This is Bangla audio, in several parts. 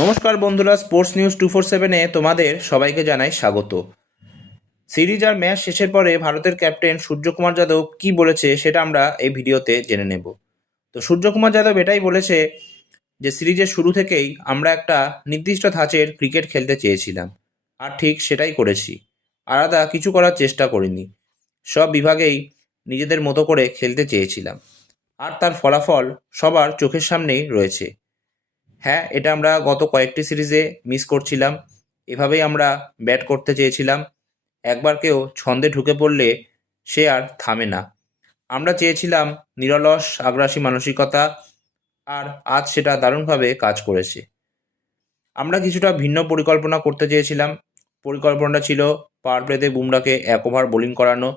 নমস্কার বন্ধুরা, স্পোর্টস নিউজ 247-এ তোমাদের সবাইকে জানাই স্বাগত। সিরিজ আর ম্যাচ শেষের পরে ভারতের ক্যাপ্টেন সূর্যকুমার যাদব কি বলেছে সেটা আমরা এই ভিডিওতে জেনে নেব। তো সূর্যকুমার যাদব এটাই বলেছে যে সিরিজের শুরু থেকেই আমরা একটা নির্দিষ্ট ধাঁচের ক্রিকেট খেলতে চেয়েছিলাম, আর ঠিক সেটাই করেছি। আলাদা কিছু করার চেষ্টা করিনি, সব বিভাগেই নিজেদের মতো করে খেলতে চেয়েছিলাম, আর তার ফলাফল সবার চোখের সামনেই রয়েছে। হ্যাঁ, এটা আমরা গত কয়েকটি সিরিজে মিস করছিলাম। এভাবেই আমরা ব্যাট করতে চেয়েছিলাম। একবার কেউ ছন্দে ঢুকে পড়লে সে আর থামে না। আমরা চেয়েছিলাম নিরলস আগ্রাসী মানসিকতা, আর আজ সেটা দারুণভাবে কাজ করেছে। আমরা কিছুটা ভিন্ন পরিকল্পনা করতে চেয়েছিলাম। পরিকল্পনাটা ছিল পাওয়ার প্লেতে বুমরাকে 1 ওভার বোলিং করানো,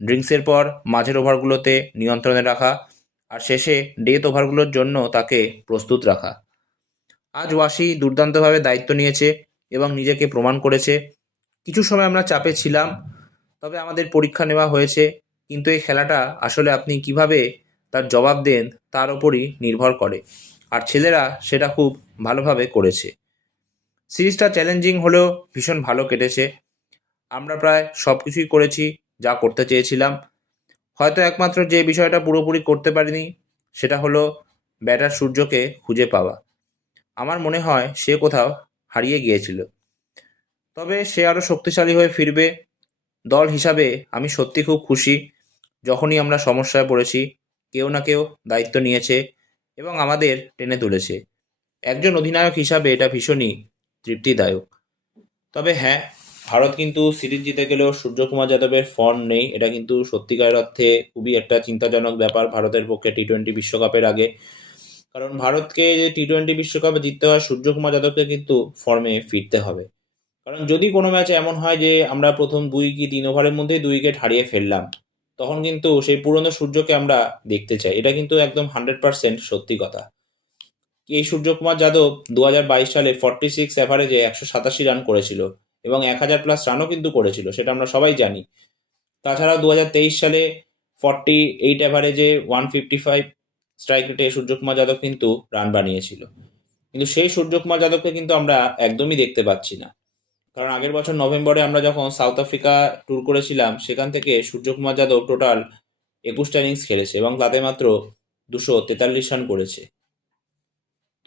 ড্রিঙ্কসের পর মাঝের ওভারগুলোতে নিয়ন্ত্রণে রাখা, আর শেষে ডেথ ওভারগুলোর জন্য তাকে প্রস্তুত রাখা। আজ ওয়াসি দুর্দান্তভাবে দায়িত্ব নিয়েছে এবং নিজেকে প্রমাণ করেছে। কিছু সময় আমরা চাপে ছিলাম, তবে আমাদের পরীক্ষা নেওয়া হয়েছে। কিন্তু এই খেলাটা আসলে আপনি কিভাবে তার জবাব দেন তার ওপরই নির্ভর করে, আর ছেলেরা সেটা খুব ভালোভাবে করেছে। সিরিজটা চ্যালেঞ্জিং হলেও ভীষণ ভালো কেটেছে। আমরা প্রায় সব কিছুই করেছি যা করতে চেয়েছিলাম। হয়তো একমাত্র যে বিষয়টা পুরোপুরি করতে পারিনি সেটা হলো ব্যাটার সূর্যকে খুঁজে পাওয়া। আমার মনে হয় সে কোথাও হারিয়ে গিয়েছিল, তবে সে আরও শক্তিশালী হয়ে ফিরবে। দল হিসাবে আমি সত্যি খুব খুশি। যখনই আমরা সমস্যায় পড়েছি, কেউ না কেউ দায়িত্ব নিয়েছে এবং আমাদের টেনে তুলেছে। একজন অধিনায়ক হিসাবে এটা ভীষণই তৃপ্তিদায়ক। তবে হ্যাঁ, ভারত কিন্তু সিরিজ জিতে গেলেও সূর্যকুমার যাদবের ফর্ম নেই, এটা কিন্তু সত্যিকারের অর্থে খুবই একটা চিন্তাজনক ব্যাপার ভারতের পক্ষে টি-20 বিশ্বকাপের আগে। কারণ ভারতকে যে টি-20 বিশ্বকাপে জিততে হয়, সূর্যকুমার যাদবকে কিন্তু ফর্মে ফিরতে হবে। কারণ যদি কোনো ম্যাচে এমন হয় যে আমরা প্রথম 2 কি 3 ওভারের মধ্যেই 2 উইকেট হারিয়ে ফেললাম, তখন কিন্তু সেই পুরনো সূর্যকে আমরা দেখতে চাই। এটা কিন্তু একদম 100% সত্যি কথা। এই সূর্যকুমার যাদব 2022 সালে 46 অ্যাভারেজে 187 রান করেছিল এবং 1000+ রানও কিন্তু করেছিল, সেটা আমরা সবাই জানি। তাছাড়া 2023 সালে 48 অ্যাভারেজে 155 স্ট্রাইক রেটে সূর্যকুমার যাদব কিন্তু রান বানিয়েছিল। কিন্তু সেই সূর্যকুমার যাদবকে কিন্তু আমরা একদমই দেখতে পাচ্ছি না। কারণ আগের বছর নভেম্বরে আমরা যখন সাউথ আফ্রিকা ট্যুর করেছিলাম, সেখান থেকে সূর্যকুমার যাদব টোটাল 21টা ইনিংস খেলেছে এবং তাতে মাত্র 243 রান করেছে।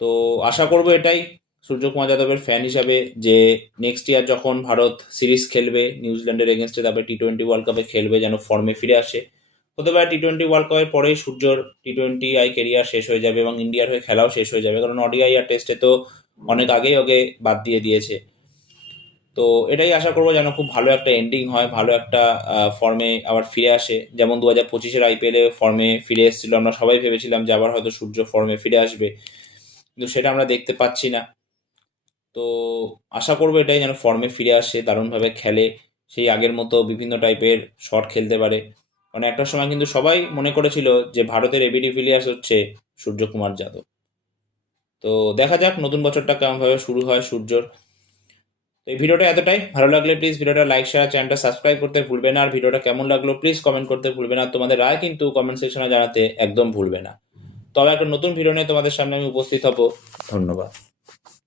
তো আশা করব এটাই সূর্যকুমার যাদবের ফ্যান হিসাবে, যে নেক্সট ইয়ার যখন ভারত সিরিজ খেলবে নিউজিল্যান্ডের এগেনস্টে, তারপরে টি-20 ওয়ার্ল্ড কাপে খেলবে, যেন ফর্মে ফিরে আসে। হতে পারে টি-20 ওয়ার্ল্ড কাপের পরেই সূর্যর টি-20 কেরিয়ার শেষ হয়ে যাবে এবং ইন্ডিয়ার হয়ে খেলাও শেষ হয়ে যাবে, কারণ ওডিআই আর টেস্টে তো অনেক আগেই ওকে বাদ দিয়ে দিয়েছে। তো এটাই আশা করবো যেন খুব ভালো একটা এন্ডিং হয়, ভালো একটা ফর্মে আবার ফিরে আসে। যেমন 2025-এর আইপিএলে ফর্মে ফিরে এসেছিল, আমরা সবাই ভেবেছিলাম যে আবার হয়তো সূর্য ফর্মে ফিরে আসবে, কিন্তু সেটা আমরা দেখতে পাচ্ছি না। তো আশা করবো এটাই যেন ফর্মে ফিরে আসে, দারুণভাবে খেলে, সেই আগের মতো বিভিন্ন টাইপের শট খেলতে পারে। কারণ একটা সময় কিন্তু সবাই মনে করেছিল যে ভারতের এবি ডিভিলিয়ার্স হচ্ছে সূর্যকুমার যাদব। তো দেখা যাক নতুন বছরটা কেমনভাবে শুরু হয় সূর্যর। তো এই ভিডিওটা এতটাই। ভালো লাগলে প্লিজ ভিডিওটা লাইক, শেয়ার, চ্যানেলটা সাবস্ক্রাইব করতে ভুলবে না। আর ভিডিওটা কেমন লাগলো প্লিজ কমেন্ট করতে ভুলবে না। তোমাদের রায় কিন্তু কমেন্ট সেকশনে জানাতে একদম ভুলবে না। তবে একটা নতুন ভিডিও নিয়ে তোমাদের সামনে আমি উপস্থিত হব। ধন্যবাদ।